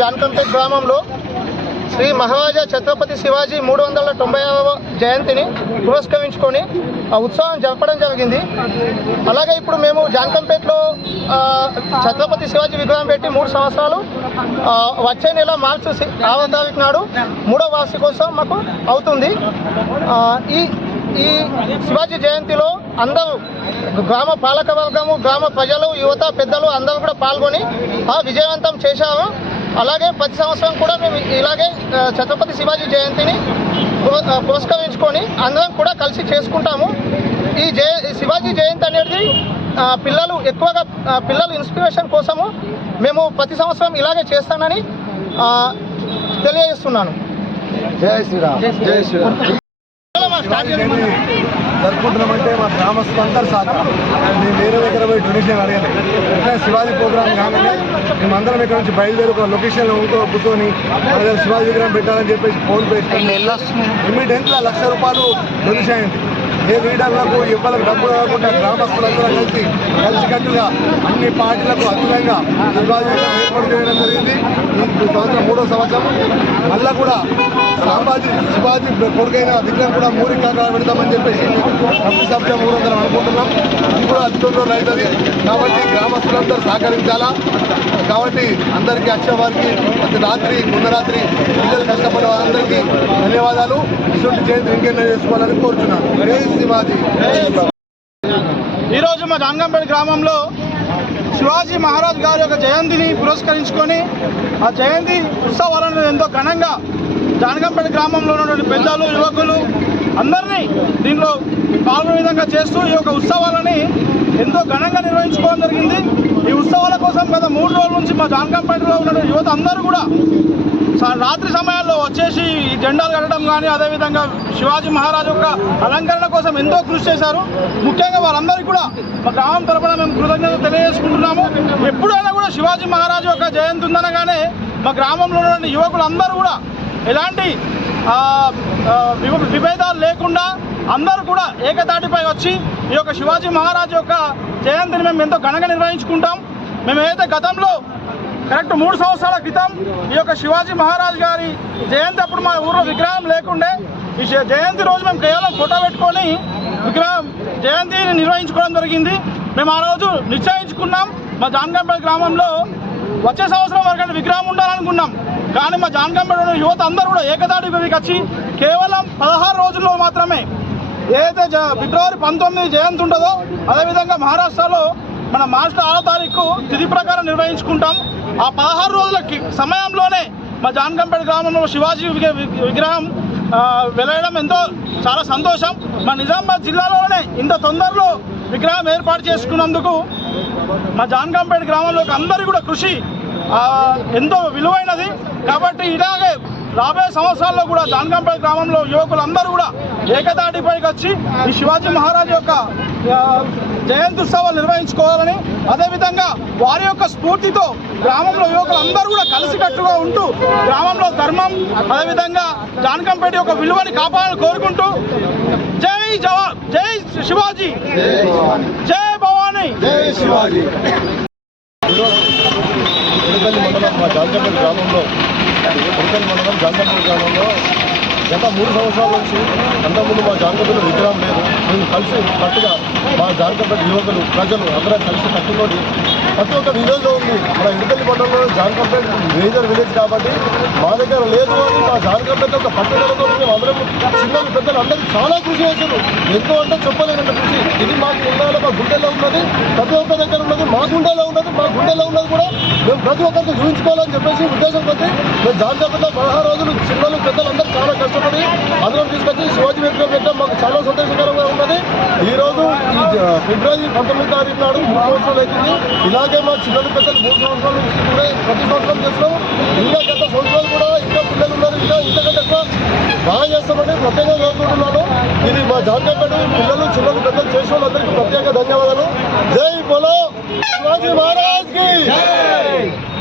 జాన్కంపేట్ గ్రామంలో శ్రీ మహారాజా ఛత్రపతి శివాజీ 390వ జయంతిని పురస్కరించుకొని ఉత్సవం జరపడం జరిగింది. అలాగే ఇప్పుడు మేము జాన్కంపేట్లో ఛత్రపతి శివాజీ విగ్రహం పెట్టి 3 సంవత్సరాలు వచ్చే నెల మార్చి 6వ తారీఖు నాడు 3వ వార్షికోత్సవం మాకు అవుతుంది. ఈ శివాజీ జయంతిలో అందరూ గ్రామ పాలక వర్గము, గ్రామ ప్రజలు, యువత, పెద్దలు అందరూ కూడా పాల్గొని విజయవంతం చేశాము. అలాగే ప్రతి సంవత్సరం కూడా మేము ఇలాగే ఛత్రపతి శివాజీ జయంతిని పురస్కరించుకొని అందరం కూడా కలిసి చేసుకుంటాము. ఈ శివాజీ జయంతి అనేది పిల్లలు ఇన్స్పిరేషన్ కోసము మేము ప్రతి సంవత్సరం ఇలాగే చేస్తానని తెలియజేస్తున్నాను. జై శ్రీరామ్. జై శ్రీరామ్. జరుపుకుంటున్నామంటే మా గ్రామస్తులు అందరూ సహకారం. మేము వేరే దగ్గర పోయి డొనేషన్ అడగలేదు. శివాజీ ప్రోగ్రాం కాగానే మేమందరం ఇక్కడ నుంచి బయలుదేరి ఒక లొకేషన్లో కూర్చొని మన దగ్గర శివాజీ విగ్రహం పెట్టాలని చెప్పేసి ఫోన్ పే ఇమ్మీడియట్గా ₹1,00,000 డొనేషన్ అయింది. ఏ లీడర్లకు ఇవ్వాలకు డబ్బులు కాకుండా గ్రామస్తులందరూ కలిసికట్టుగా అన్ని పార్టీలకు అనుగుణంగా శివాజీ విగ్రహం ఏర్పాటు చేయడం జరిగింది. ఈ సంవత్సరం 3వ సంవత్సరం మళ్ళా కూడా శివాజీ కొడుకైన విగ్రహం కూడా మూరికి కాగా పెడతామని చెప్పేసి ప్రతి సభ్యం 300 అనుకుంటున్నాం. ఇది కూడా అధికంలో అవుతుంది. కాబట్టి గ్రామస్తులందరూ సహకరించాలా. కాబట్టి అందరికీ అక్షవారికి ప్రతి రాత్రి ముందు రాత్రి పిల్లలు కష్టపడే వారందరికీ ధన్యవాదాలు. ఇటువంటి జయంతి ఇంకెన్నో చేసుకోవాలని కోరుతున్నాను. జై శివాజీ. ఈరోజు మా జాన్కంపేట్ గ్రామంలో శివాజీ మహారాజ్ గారి యొక్క జయంతిని పురస్కరించుకొని ఆ జయంతి ఉత్సవాలను ఎంతో ఘనంగా జాన్కంపేట్ గ్రామంలో ఉన్నటువంటి పెద్దలు, యువకులు అందరినీ దీనిలో పాల్గొనే విధంగా చేస్తూ ఈ యొక్క ఉత్సవాలని ఎంతో ఘనంగా నిర్వహించుకోవడం జరిగింది. ఈ ఉత్సవాల కోసం గత 3 రోజుల నుంచి మా జాన్కంపేటలో ఉన్న యువత అందరూ కూడా రాత్రి సమయాల్లో వచ్చేసి ఈ జెండాలు కట్టడం కానీ, అదేవిధంగా శివాజీ మహారాజ్ యొక్క అలంకరణ కోసం ఎంతో కృషి చేశారు. ముఖ్యంగా వాళ్ళందరికీ కూడా మా గ్రామం తరపున మేము కృతజ్ఞతలు తెలియజేసుకుంటున్నాము. ఎప్పుడైనా కూడా శివాజీ మహారాజ్ యొక్క జయంతి ఉందనగానే మా గ్రామంలో ఉన్న యువకులందరూ కూడా ఎలాంటి విభేదాలు లేకుండా అందరూ కూడా ఏకతాటిపై వచ్చి ఈ యొక్క శివాజీ మహారాజ్ యొక్క జయంతిని మేము ఎంతో ఘనంగా నిర్వహించుకుంటాం. మేము ఏదైతే గతంలో కరెక్ట్ 3 సంవత్సరాల క్రితం ఈ యొక్క శివాజీ మహారాజ్ గారి జయంతి అప్పుడు మా ఊర్లో విగ్రహం లేకుండే. ఈ జయంతి రోజు మేము కేవలం ఫోటో పెట్టుకొని జయంతిని నిర్వహించుకోవడం జరిగింది. మేము ఆ రోజు నిశ్చయించుకున్నాం మా జాన్కంపేట్ గ్రామంలో వచ్చే సంవత్సరం వరకు విగ్రహం ఉండాలనుకున్నాం. కానీ మా జాన్కంపేట యువత అందరూ కూడా ఏకతాటిపైకి వచ్చి కేవలం 16 రోజుల్లో మాత్రమే ఏదైతే ఫిబ్రవరి 19 జయంతి ఉంటుందో అదేవిధంగా మహారాష్ట్రలో మన మార్చి 6వ తారీఖు తిథి ప్రకారం నిర్వహించుకుంటాం. ఆ 16 రోజుల సమయంలోనే మా జాన్కంపేట గ్రామంలో శివాజీ విగ్రహం వెళ్లడం ఎంతో చాలా సంతోషం. మా నిజామాబాద్ జిల్లాలోనే ఇంత తొందరలో విగ్రహం ఏర్పాటు చేసుకున్నందుకు మా జాన్కంపేట గ్రామంలోకి అందరి కూడా కృషి ఎంతో విలువైనది. కాబట్టి ఇలాగే రాబోయే సంవత్సరాల్లో కూడా జాన్కంపేట గ్రామంలో యువకులందరూ కూడా ఏకతాటిపైకి వచ్చి ఈ శివాజీ మహారాజ్ యొక్క జయంతి ఉత్సవాలు నిర్వహించుకోవాలని, అదేవిధంగా వారి యొక్క స్ఫూర్తితో గ్రామంలో యువకులందరూ కూడా కలిసికట్టుగా ఉంటూ గ్రామంలో ధర్మం అదేవిధంగా జాన్కంపేట యొక్క విలువని కాపాడాలని కోరుకుంటూ జై శివాజీ, జై భవానీ, జై శివాజీ. మా జాన్కంపేట గ్రామంలో గత 3 సంవత్సరాల నుంచి అంతకుముందు మా జాన్కంపేట విగ్రహం లేదు. మేము కలిసి కట్టుగా మా జాన్కంపేట యువకులు, ప్రజలు అందరం కలిసి కట్టుకొని ప్రతి ఒక్క విలేజ్లో ఉంది. మన ఇడపల్లి మండలంలో జాన్కంపేట మేజర్ విలేజ్ కాబట్టి మా దగ్గర లేదు అని మా జాన్కంపేట ఒక పట్టుదలతో మేము అందరం చిన్నలు పెద్దలు అందరికీ చాలా కృషి చేశారు. ఎంతో అంటే చెప్పలేనంత కృషి. ఇది మాకు ఉండాలి, మా గుండెలో ఉన్నది, ప్రతి ఒక్క దగ్గర ఉన్నది, మా గుండెలో ఉన్నది. మా గుండెలో ఉన్నది కూడా మేము ప్రతి ఒక్కరికి చూపించుకోవాలని చెప్పేసి ఉద్దేశం కొద్ది మేము జాన్కంపేట 16 రోజులు చిన్నలు పెద్దలు అందరూ చాలా కష్టపడి అందరం తీసుకొచ్చి శివాజీ విగ్రహం పెట్టడం మాకు చాలా సంతోషకరంగా ఉన్నది. ఈరోజు ఈ ఫిబ్రవరి 19 తారీఖు నాడు 3 సంవత్సరాలు అవుతుంది. ఇలాగే మా చిన్నలు పెద్దలు 3 సంవత్సరాల నుంచి కూడా ప్రతి సంవత్సరం చేస్తున్నాము. ఇంకా గత సంవత్సరాలు కూడా ఇంకా పిల్లలు ఉన్నారు, ఇంతకంటే ఎక్కువ బాగా చేస్తామని ప్రత్యేకంగా కోరుకుంటున్నాను. ఇది మా జాన్కంపేట పిల్లలు, చిన్నలు పెద్దలు చేసిన వాళ్ళందరికీ ప్రత్యేక ధన్యవాదాలు. జై బోలో శివాజీ మహారాజ్ కి. జై.